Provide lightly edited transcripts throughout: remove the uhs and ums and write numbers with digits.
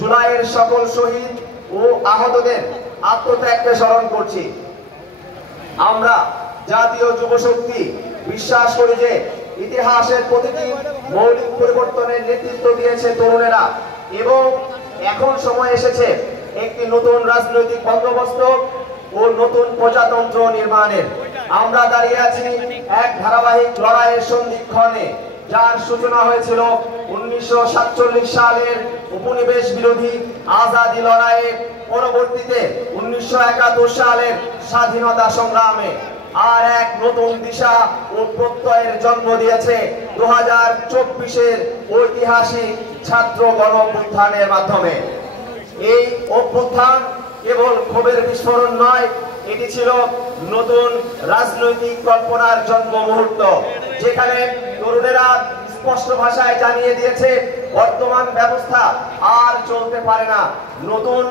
জুলাইয়ের সকল শহীদ ও আহতদের আত্মত্যাগকে স্মরণ করছি। আমরা জাতীয় যুব শক্তি বিশ্বাস করি যে ইতিহাসের প্রতিটি মৌলিক পরিবর্তনের নেতৃত্ব দিয়েছে তরুণেরা এবং এখন সময় এসেছে একটি নতুন রাজনৈতিক বন্দোবস্ত ও নতুন প্রজাতন্ত্র নির্মাণের। আমরা দাঁড়িয়ে আছি এক ধারাবাহিক লড়াইয়ের সন্ধিক্ষণে, যার সূচনা হয়েছিল 1947 সালের উপনিবেশ বিরোধী আজাদী লড়াইয়ে, পরবর্তীতে 1971 সালের স্বাধীনতা সংগ্রামে, আর এক নতুন দিশা ও প্রত্যয়ের জন্ম দিয়েছে 2024-এর ঐতিহাসিক ছাত্র গণ অভ্যুত্থানের মাধ্যমে। এই অভ্যুত্থান কেবল ক্ষোভের বিস্ফোরণ নয়, এটি ছিল নতুন রাজনৈতিক কল্পনার জন্ম মুহূর্ত, যেখানে তরুণেরা স্পষ্ট ভাষায় জানিয়ে দিয়েছে বর্তমান ব্যবস্থা আর চলতে পারে না। নতুন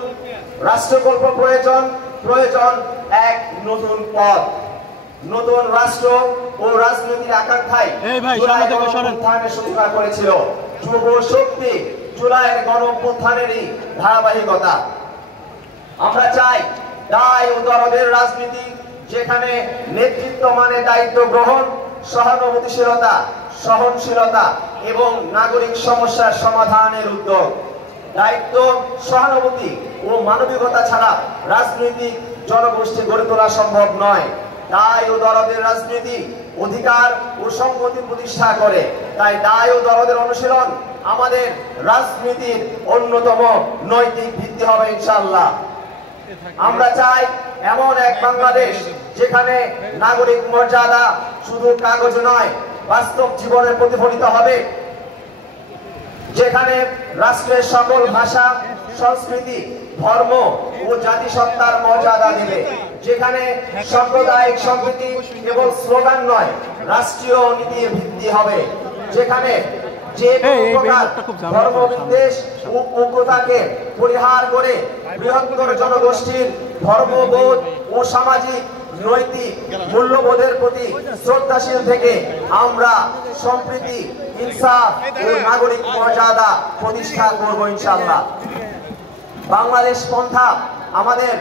রাষ্ট্রকল্প প্রয়োজন এক নতুন পথ। নতুন রাষ্ট্র ও রাজনীতির আকাঙ্ক্ষায় গণঅভ্যুত্থানের সূচনা করেছিল যুব শক্তি। জুলাইয়ের গণঅভ্যুত্থানেরই ধারাবাহিকতা। আমরা চাই দায় ও দরদের রাজনীতি, যেখানে নেতৃত্ব মানে দায়িত্ব গ্রহণ, সহানুভূতিশীলতা, সহনশীলতা এবং নাগরিক সমস্যার সমাধানের উদ্যোগ। দায়িত্ব, সহানুভূতি ও মানবিকতা ছাড়া রাজনৈতিক জনগোষ্ঠী গড়ে তোলা সম্ভব নয়। দায় ও দরদের রাজনীতি অধিকার ও সংহতি প্রতিষ্ঠা করে। তাই দায় ও দরদের অনুশীলন আমাদের রাজনীতির অন্যতম নৈতিক ভিত্তি হবে ইনশাআল্লাহ। আমরা চাই এমন এক বাংলাদেশ যেখানে নাগরিক মর্যাদা শুধু কাগজ নয়, বাস্তব জীবনে প্রতিফলিত হবে, যেখানে রাষ্ট্রের সকল ভাষা, সংস্কৃতি, ধর্ম ও জাতিসত্তার মর্যাদা দেবে, যেখানে সাম্প্রদায়িক সম্প্রীতি কেবল স্লোগান নয়, রাষ্ট্রীয় নীতির ভিত্তি হবে, যেখানে যে ধর্মবিদ্বেষ ও উগ্রতাকে পরিহার করে বৃহত্তর জনগোষ্ঠীর ধর্মবোধ ও সামাজিক নৈতিক মূল্যবোধের প্রতি শ্রদ্ধাশীল থেকে আমরা সম্প্রীতি, ইনসাফ ও নাগরিক মর্যাদা প্রতিষ্ঠা করব ইনশাআল্লাহ। বাংলাদেশ পন্থা আমাদের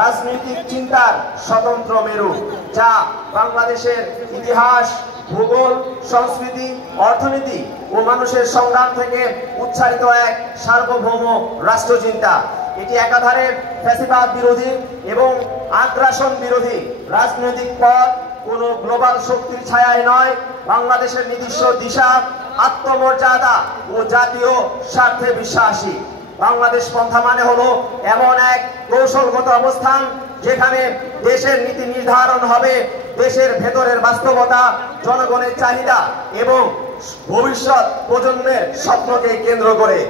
রাজনৈতিক চিন্তার স্বতন্ত্র মেরু, যা বাংলাদেশের ইতিহাস, ভূগোল, সংস্কৃতি, অর্থনীতি ও মানুষের সংগ্রাম থেকে উচ্চারিত এক সার্বভৌম রাষ্ট্রচিন্তা। এটি একাধারে ফ্যাসিবাদ বিরোধী এবং আগ্রাসন বিরোধী রাজনৈতিক পথ, কোনো গ্লোবাল শক্তির ছায়ায় নয়, বাংলাদেশের নিজস্ব দিশা, আত্মমর্যাদা ও জাতীয় স্বার্থে বিশ্বাসী। বাংলাদেশ পন্থা মানে হলো এমন এক কৌশলগত অবস্থান যেখানে দেশের নীতি নির্ধারণ হবে দেশের ভেতরের বাস্তবতা, জনগণের চাহিদা এবং ভবিষ্যৎ প্রজন্মের স্বপ্নকে কেন্দ্র করে।